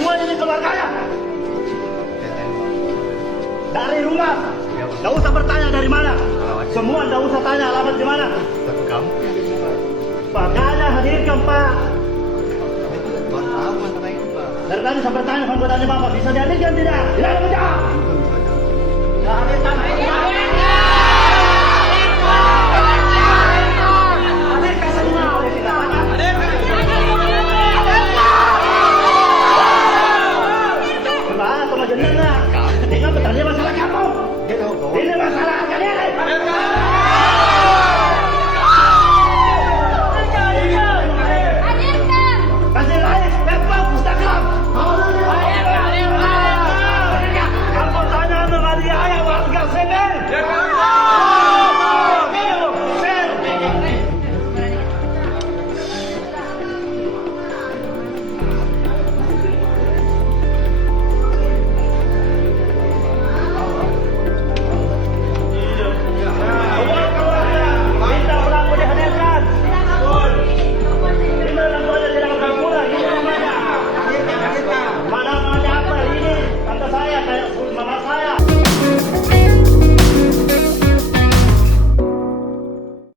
Semua ini keluarganya. Dari rumah. Nggak usah bertanya dari mana. Semua nggak usah tanya alamat di mana. Makanya hadirkan Pak. Dari tadi sampai tanya anggotanya Bapak bisa dihadirkan tidak? Tidak ada menjawab. Hadirkan.